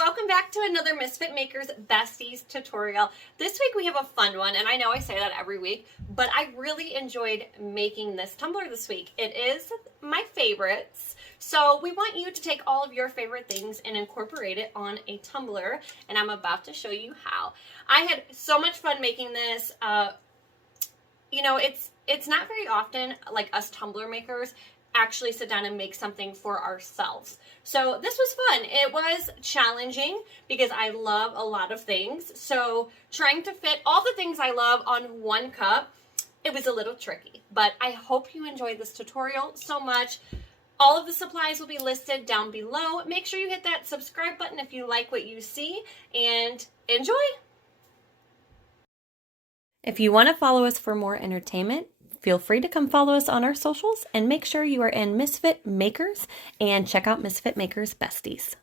welcome back to another Misfit Makers Besties tutorial. This week we have a fun one, and I know I say that every week, but I really enjoyed making this tumbler this week. It is my favorites, so we want you to take all of your favorite things and incorporate it on a tumbler, and I'm about to show you how. I had so much fun making this. You know, it's not very often, like us tumbler makers, actually sit down and make something for ourselves. So this was fun. It was challenging because I love a lot of things. So trying to fit all the things I love on one cup, it was a little tricky, but I hope you enjoyed this tutorial so much. All of the supplies will be listed down below. Make sure you hit that subscribe button if you like what you see, and enjoy. If you want to follow us for more entertainment, feel free to come follow us on our socials and make sure you are in Misfit Makers and check out Misfit Makers Besties.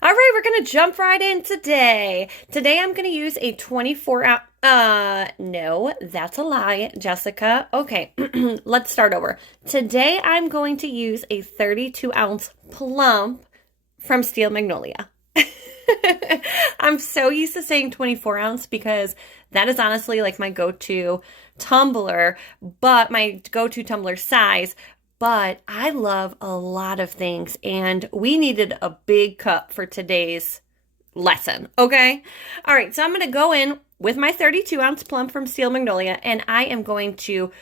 All right, we're going to jump right in today. Today I'm going to use a 24 ounce, no, that's a lie, Jessica. Okay, let's start over. Today I'm going to use a 32 ounce plump from Steel Magnolia. I'm so used to saying 24 ounce because that is honestly like my go-to tumbler, but my go-to tumbler size. But I love a lot of things, and we needed a big cup for today's lesson, okay? All right, so I'm going to go in with my 32 ounce plump from Steel Magnolia, and I am going to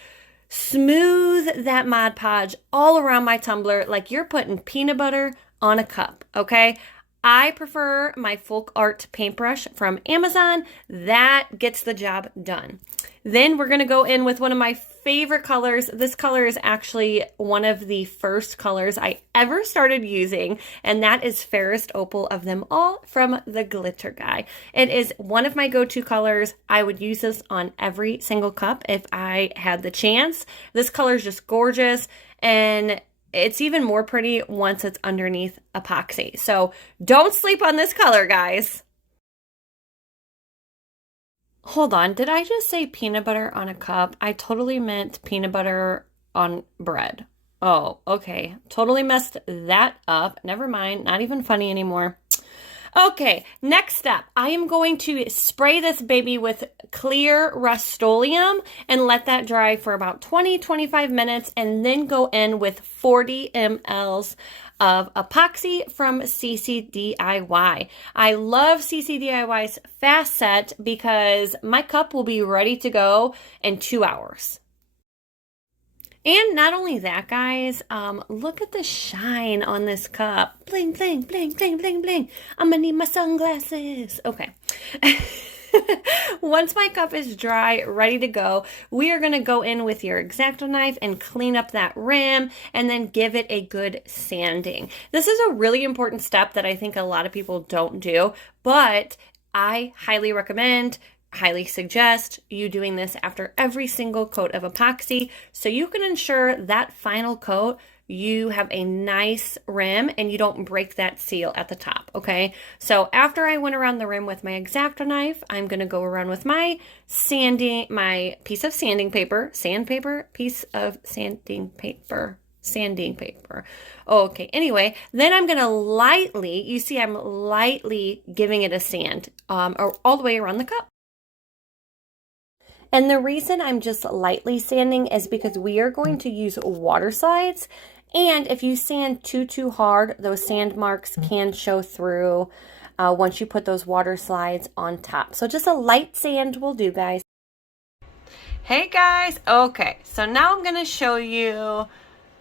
smooth that Mod Podge all around my tumbler like you're putting peanut butter on a cup, okay? I prefer my Folk Art paintbrush from Amazon. That gets the job done. Then we're going to go in with one of my favorite colors. This color is actually one of the first colors I ever started using, and that is Fairest Opal of them all from the Glitter Guy. It is one of my go-to colors. I would use this on every single cup if I had the chance. This color is just gorgeous, and it's even more pretty once it's underneath epoxy. So don't sleep on this color, guys. Hold on, did I just say peanut butter on a cup? I totally meant peanut butter on bread. Oh, okay. Totally messed that up. Never mind, not even funny anymore. Okay, next step. I am going to spray this baby with clear Rust-Oleum and let that dry for about 20-25 minutes, and then go in with 40 mLs of epoxy from CCDIY. I love CCDIY's Fast Set because my cup will be ready to go in 2 hours. And not only that, guys, look at the shine on this cup. Bling, bling, bling, bling, bling, bling. I'm gonna need my sunglasses. Okay. Once my cup is dry, ready to go, we are gonna go in with your X-Acto knife and clean up that rim and then give it a good sanding. This is a really important step that I think a lot of people don't do, but I highly recommend, highly suggest you doing this after every single coat of epoxy so you can ensure that final coat you have a nice rim and you don't break that seal at the top, okay? So after I went around the rim with my X-Acto knife, I'm gonna go around with my piece of sanding paper. Okay, anyway, then I'm gonna lightly, you see I'm lightly giving it a sand all the way around the cup. And the reason I'm just lightly sanding is because we are going to use water slides. And if you sand too hard, those sand marks can show through once you put those water slides on top. So just a light sand will do, guys. Hey guys, okay, so now I'm gonna show you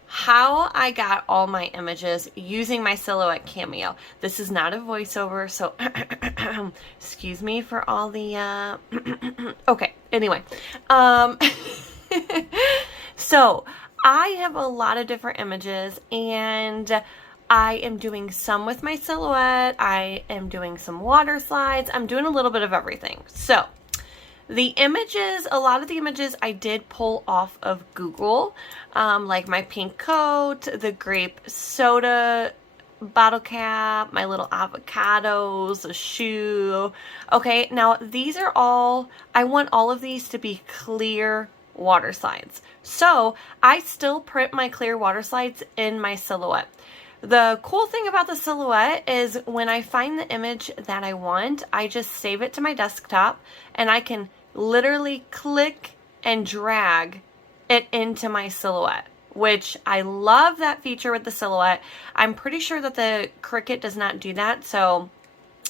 how I got all my images using my Silhouette Cameo. This is not a voiceover, so excuse me for all the okay, anyway, so I have a lot of different images, and I am doing some with my Silhouette, I am doing some water slides, I'm doing a little bit of everything. So the images, a lot of the images I did pull off of Google, like my pink coat, the grape soda bottle cap, my little avocados, a shoe. Okay, now these are all, I want all of these to be clear water slides. So I still print my clear water slides in my Silhouette. The cool thing about the silhouette is when I find the image that I want, I just save it to my desktop and I can literally click and drag it into my silhouette, which I love that feature with the silhouette. I'm pretty sure that the Cricut does not do that, so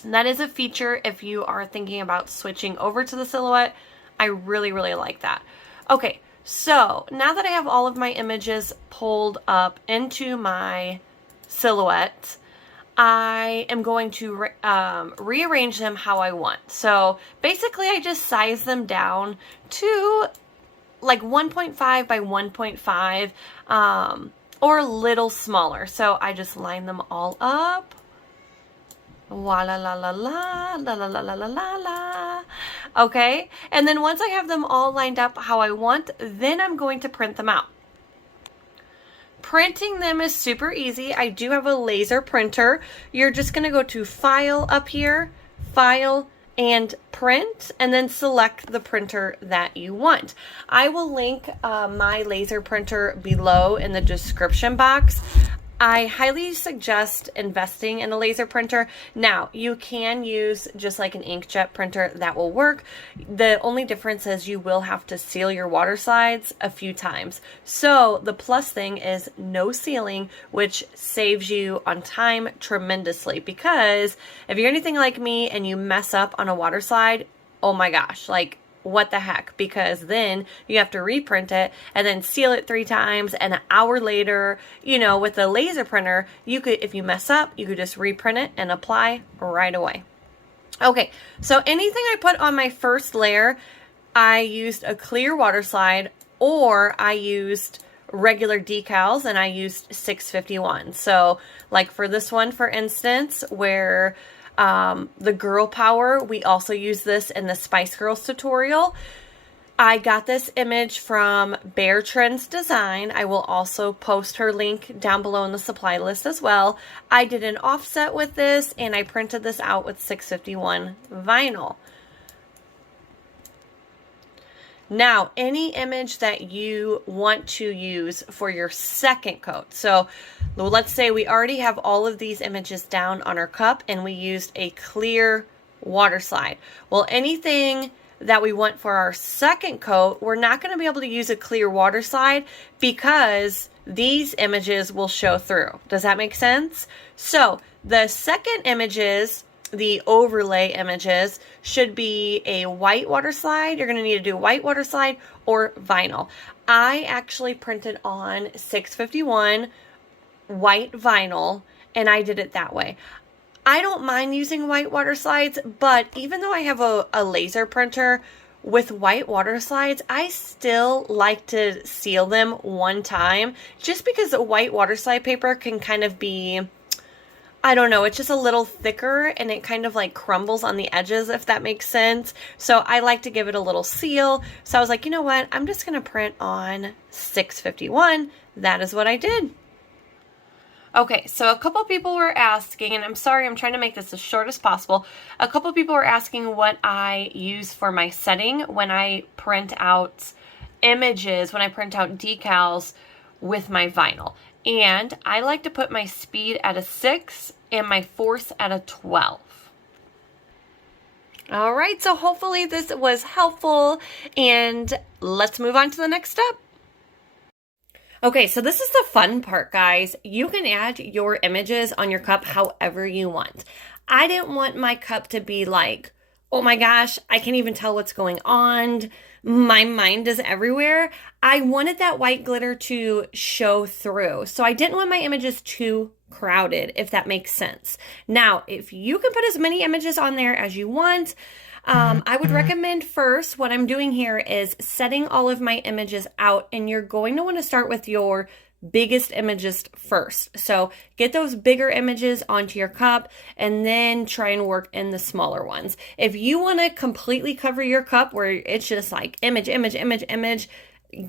that is a feature if you are thinking about switching over to the silhouette. I really, really like that. Okay, so now that I have all of my images pulled up into my silhouette, I am going to rearrange them how I want. So basically I just size them down to like 1.5 by 1.5 or a little smaller. So I just line them all up. La la la la la la la la la la la la. Okay, and then once I have them all lined up how I want, then I'm going to print them out. Printing them is super easy. I do have a laser printer. You're just going to go to File up here, File, and Print, and then select the printer that you want. I will link my laser printer below in the description box. I highly suggest investing in a laser printer. Now, you can use just like an inkjet printer, that will work. The only difference is you will have to seal your water slides a few times. So the plus thing is no sealing, which saves you on time tremendously, because if you're anything like me and you mess up on a water slide, oh my gosh, like what the heck, because then you have to reprint it and then seal it 3 times, and an hour later, you know, with the laser printer, you could, if you mess up, you could just reprint it and apply right away. Okay, so anything I put on my first layer, I used a clear water slide, or I used regular decals, and I used 651. So like for this one, for instance, where the girl power, we also use this in the Spice Girls tutorial. I got this image from Bear Trends Design. I will also post her link down below in the supply list as well. I did an offset with this, and I printed this out with 651 vinyl. Now, any image that you want to use for your second coat. So let's say we already have all of these images down on our cup and we used a clear water slide. Well, anything that we want for our second coat, we're not going to be able to use a clear water slide because these images will show through. Does that make sense? So the second images, the overlay images, should be a white water slide. You're going to need to do a white water slide or vinyl. I actually printed on 651 white vinyl, and I did it that way. I don't mind using white water slides, but even though I have a laser printer with white water slides, I still like to seal them one time, just because the white water slide paper can kind of be, I don't know, it's just a little thicker and it kind of like crumbles on the edges, if that makes sense. So I like to give it a little seal. So I was like, you know what? I'm just going to print on 651. That is what I did. Okay, so a couple people were asking, and I'm sorry, I'm trying to make this as short as possible. A couple people were asking what I use for my setting when I print out images, when I print out decals with my vinyl. And I like to put my speed at a 6 and my force at a 12. All right, so hopefully this was helpful, and let's move on to the next step. Okay, so this is the fun part, guys. You can add your images on your cup however you want. I didn't want my cup to be like, oh my gosh, I can't even tell what's going on. My mind is everywhere. I wanted that white glitter to show through. So I didn't want my images too crowded, if that makes sense. Now, if you can put as many images on there as you want, I would recommend first, what I'm doing here is setting all of my images out, and you're going to want to start with your biggest images first. So get those bigger images onto your cup and then try and work in the smaller ones. If you want to completely cover your cup where it's just like image, image, image, image,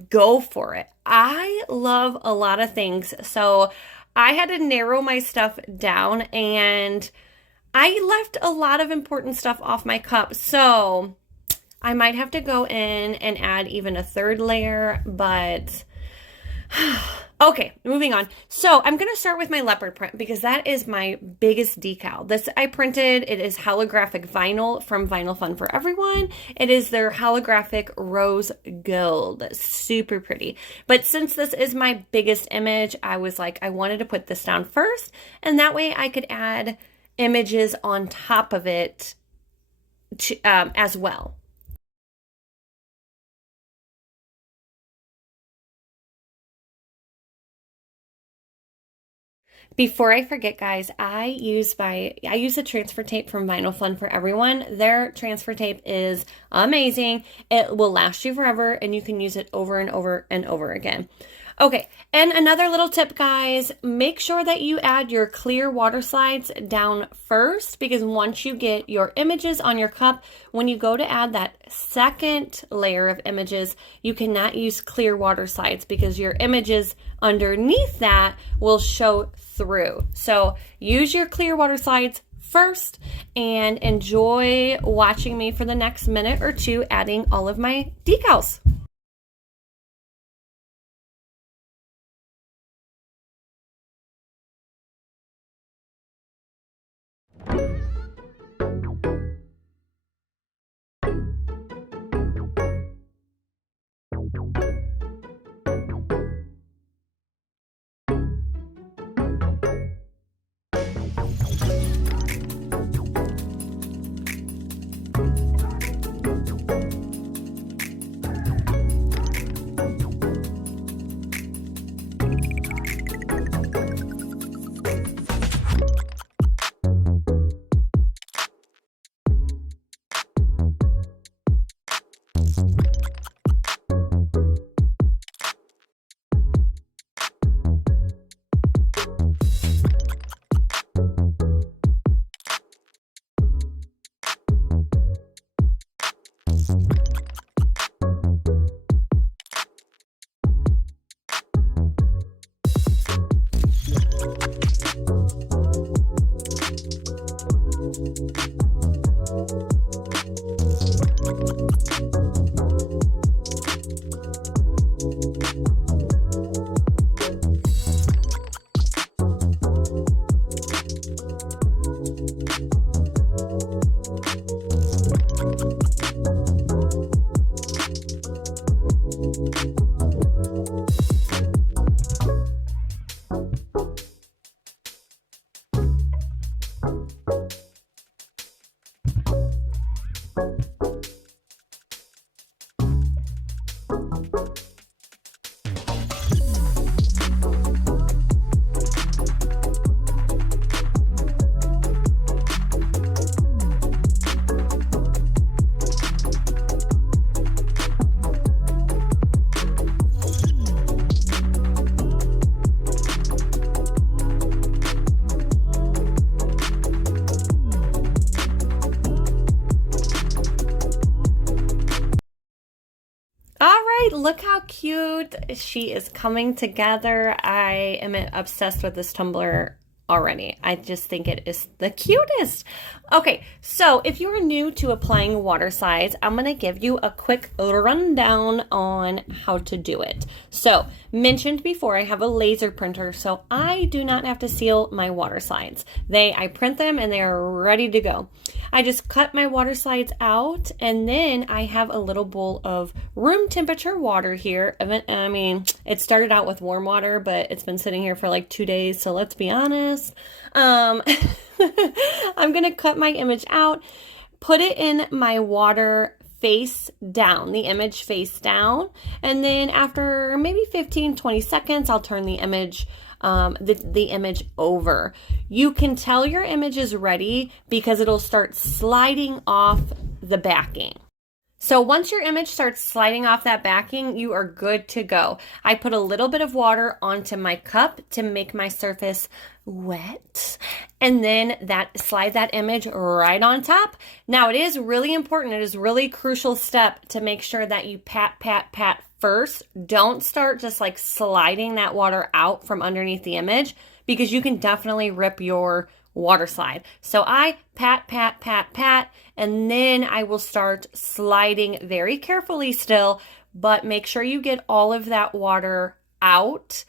go for it. I love a lot of things. So I had to narrow my stuff down, and I left a lot of important stuff off my cup, so I might have to go in and add even a third layer, but Okay, moving on. So I'm going to start with my leopard print because that is my biggest decal. This I printed. It is holographic vinyl from Vinyl Fun for Everyone. It is their holographic rose gold. Super pretty. But since this is my biggest image, I was like, I wanted to put this down first. And that way I could add images on top of it as well. Before I forget, guys, I use a transfer tape from Vinyl Fun for Everyone. Their transfer tape is amazing. It will last you forever and you can use it over and over and over again. Okay, and another little tip, guys, make sure that you add your clear water slides down first, because once you get your images on your cup, when you go to add that second layer of images, you cannot use clear water slides because your images underneath that will show through. So use your clear water slides first and enjoy watching me for the next minute or two adding all of my decals. Look how cute she is coming together. I am obsessed with this tumbler already. I just think it is the cutest. Okay, so if you're new to applying water slides, I'm going to give you a quick rundown on how to do it. So, mentioned before, I have a laser printer, so I do not have to seal my water slides. I print them and they are ready to go. I just cut my water slides out, and then I have a little bowl of room temperature water here. I mean, it started out with warm water, but it's been sitting here for like 2 days, so let's be honest. I'm going to cut my image out, put it in my water face down, the image face down, and then after maybe 15-20 seconds, I'll turn the image the image over. You can tell your image is ready because it'll start sliding off the backing. So once your image starts sliding off that backing, you are good to go. I put a little bit of water onto my cup to make my surface wet, and then slide that image right on top. Now it is really important, it is really crucial step to make sure that you pat first. Don't start just like sliding that water out from underneath the image, because you can definitely rip your water slide. So I pat, and then I will start sliding very carefully still, but make sure you get all of that water out,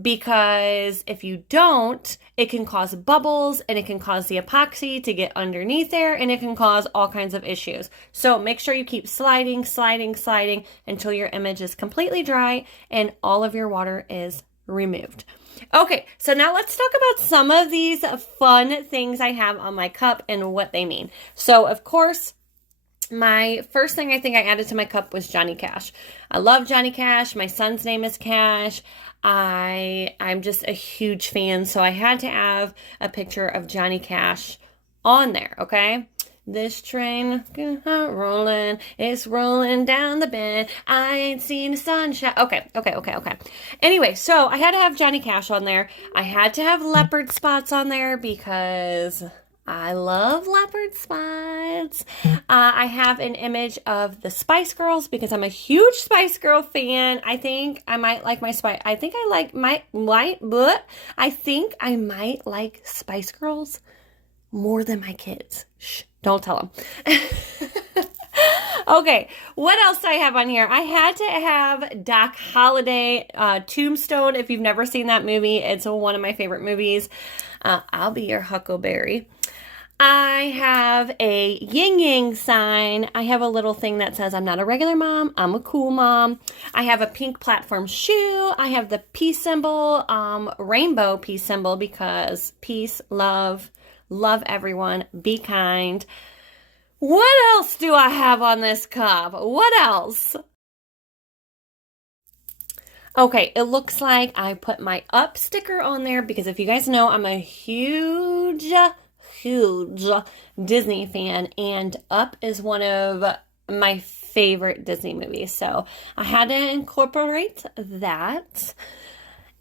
because if you don't, it can cause bubbles and it can cause the epoxy to get underneath there and it can cause all kinds of issues. So make sure you keep sliding, sliding, sliding until your image is completely dry and all of your water is removed. Okay, so now let's talk about some of these fun things I have on my cup and what they mean. So of course, my first thing I think I added to my cup was Johnny Cash. I love Johnny Cash. My son's name is Cash. I'm just a huge fan, so I had to have a picture of Johnny Cash on there, okay? This train rolling, it's rolling down the bend. I ain't seen the sunshine. Okay. Anyway, so I had to have Johnny Cash on there. I had to have leopard spots on there because I love leopard spots. I have an image of the Spice Girls because I'm a huge Spice Girl fan. I think I might like my Spice. I think I like my white, but I think I might like Spice Girls more than my kids. Shh, don't tell them. Okay, what else do I have on here? I had to have Doc Holliday, Tombstone. If you've never seen that movie, it's one of my favorite movies. I'll be your Huckleberry. I have a yin yang sign. I have a little thing that says I'm not a regular mom, I'm a cool mom. I have a pink platform shoe. I have the peace symbol, rainbow peace symbol, because peace, love everyone, be kind. What else do I have on this cup? What else? Okay, it looks like I put my Up sticker on there because if you guys know, I'm a huge Disney fan, and Up is one of my favorite Disney movies. So I had to incorporate that.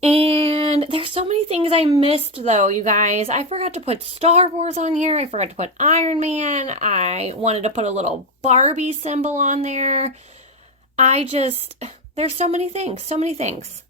And there's so many things I missed though, you guys. I forgot to put Star Wars on here. I forgot to put Iron Man. I wanted to put a little Barbie symbol on there. There's so many things.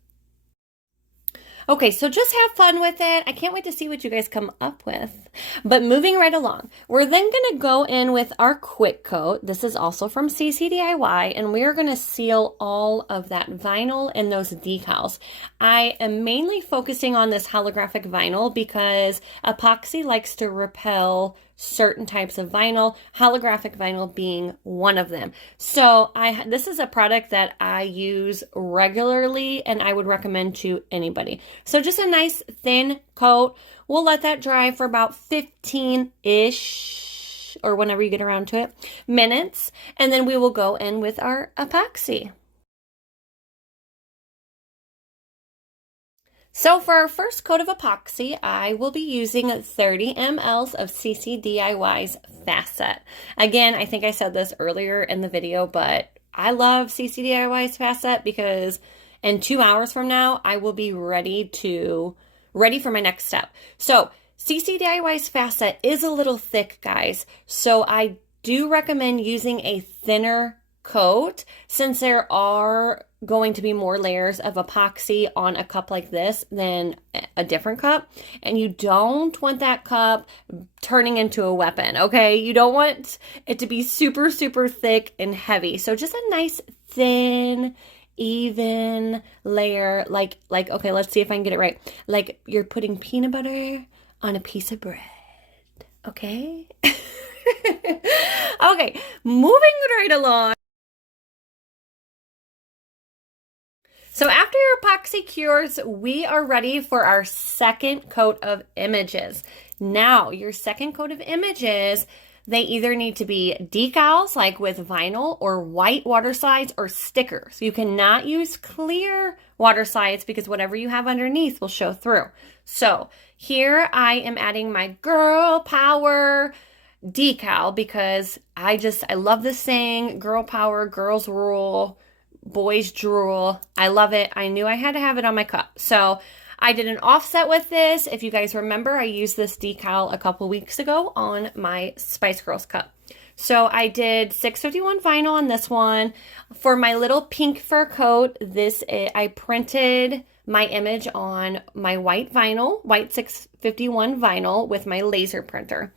Okay, so just have fun with it. I can't wait to see what you guys come up with. But moving right along, we're then going to go in with our quick coat. This is also from CCDIY, and we're going to seal all of that vinyl and those decals. I am mainly focusing on this holographic vinyl because epoxy likes to repel certain types of vinyl, holographic vinyl being one of them. So this is a product that I use regularly and I would recommend to anybody. So just a nice thin coat. We'll let that dry for about 15-ish, or whenever you get around to it, minutes, and then we will go in with our epoxy. So for our first coat of epoxy, I will be using 30 mLs of CCDIY's Fast Set. Again, I think I said this earlier in the video, but I love CCDIY's Fast Set because in 2 hours from now, I will be ready for my next step. So CCDIY's Fast Set is a little thick, guys. So I do recommend using a thinner coat since there are going to be more layers of epoxy on a cup like this than a different cup, and you don't want that cup turning into a weapon, okay? You don't want it to be super thick and heavy. So just a nice thin, even layer, like okay, let's see if I can get it right. Like you're putting peanut butter on a piece of bread, okay? Okay, moving right along. So after your epoxy cures, we are ready for our second coat of images. Now, your second coat of images, they either need to be decals, like with vinyl, or white water slides, or stickers. You cannot use clear water slides because whatever you have underneath will show through. So here I am adding my girl power decal because I love this saying, girl power, girls rule, boys drool. I love it. I knew I had to have it on my cup. So I did an offset with this. If you guys remember, I used this decal a couple weeks ago on my Spice Girls cup. So I did 651 vinyl on this one. For my little pink fur coat, I printed my image on my white 651 vinyl with my laser printer.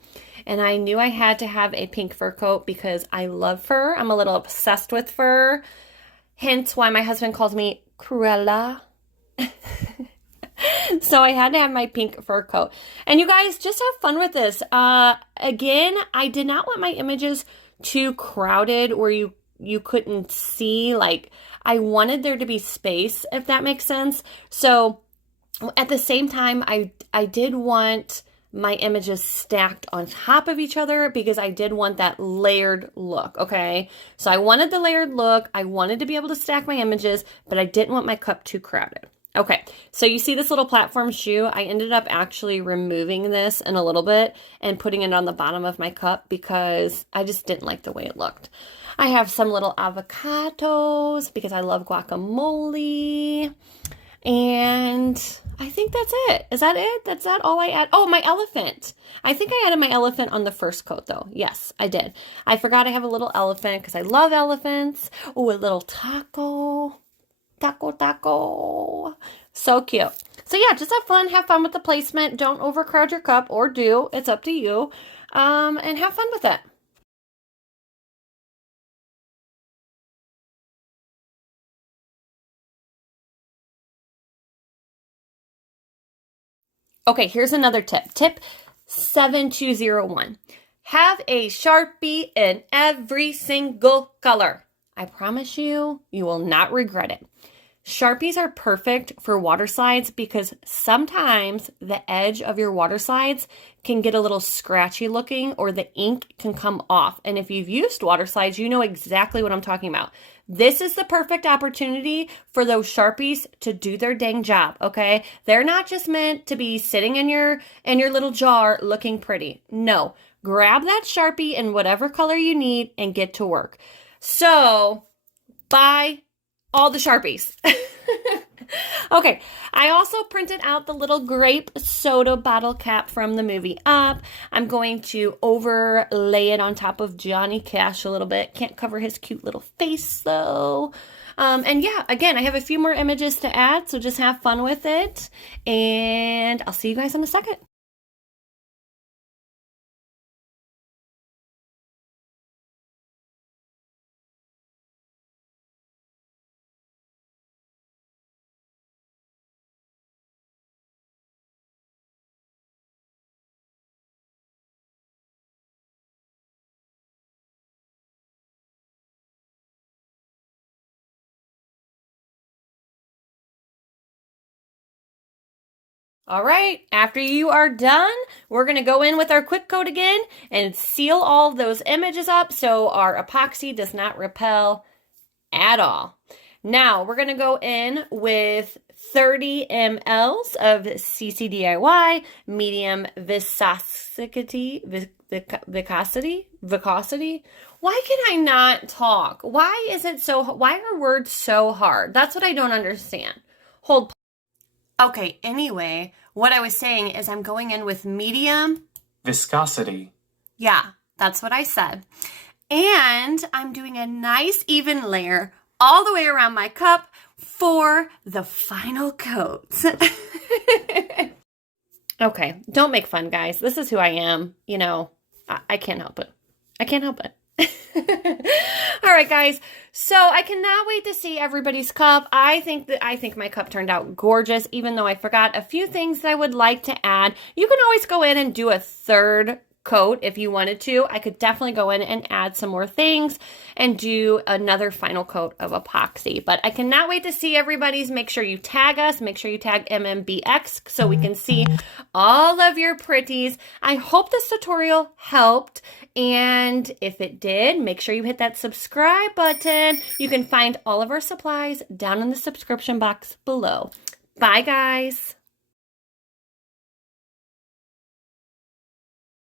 And I knew I had to have a pink fur coat because I love fur. I'm a little obsessed with fur. Hence why my husband calls me Cruella So I had to have my pink fur coat. And you guys, just have fun with this. Again, I did not want my images too crowded where you couldn't see. Like, I wanted there to be space, if that makes sense. So at the same time, I did want my images stacked on top of each other because I did want that layered look, okay? So I wanted the layered look. I wanted to be able to stack my images, but I didn't want my cup too crowded. Okay, so you see this little platform shoe? I ended up actually removing this in a little bit and putting it on the bottom of my cup because I just didn't like the way it looked. I have some little avocados because I love guacamole. And I think that's it. Is that it? That's that all I add? Oh, my elephant. I think I added my elephant on the first coat though. Yes, I did. I forgot I have a little elephant because I love elephants. Oh, a little taco. Taco. So cute. So yeah, just have fun with the placement. Don't overcrowd your cup, or do. It's up to you. And have fun with it. Okay, here's another tip. Tip 7201. Have a Sharpie in every single color. I promise you, you will not regret it. Sharpies are perfect for water slides because sometimes the edge of your water slides can get a little scratchy looking or the ink can come off. And if you've used water slides, you know exactly what I'm talking about. This is the perfect opportunity for those Sharpies to do their dang job, okay? They're not just meant to be sitting in your little jar looking pretty. No, grab that Sharpie in whatever color you need and get to work. So, buy all the Sharpies. Okay, I also printed out the little grape soda bottle cap from the movie Up. I'm going to overlay it on top of Johnny Cash a little bit. Can't cover his cute little face though. And yeah, again, I have a few more images to add, so just have fun with it. And I'll see you guys in a second. All right, after you are done, we're going to go in with our quick coat again and seal all those images up so our epoxy does not repel at all. Now, we're going to go in with 30 mLs of CCDIY, medium viscosity. Why can I not talk? Why are words so hard? That's what I don't understand. Hold. Okay, anyway, what I was saying is I'm going in with medium viscosity. Yeah, that's what I said. And I'm doing a nice even layer all the way around my cup for the final coat. Okay, don't make fun, guys. This is who I am. You know, I can't help it. I can't help it. All right, guys. So I cannot wait to see everybody's cup. I think my cup turned out gorgeous, even though I forgot a few things that I would like to add. You can always go in and do a third coat if you wanted to. I could definitely go in and add some more things and do another final coat of epoxy. But I cannot wait to see everybody's. Make sure you tag us. Make sure you tag MMBX so we can see all of your pretties. I hope this tutorial helped. And if it did, make sure you hit that subscribe button. You can find all of our supplies down in the subscription box below. Bye, guys.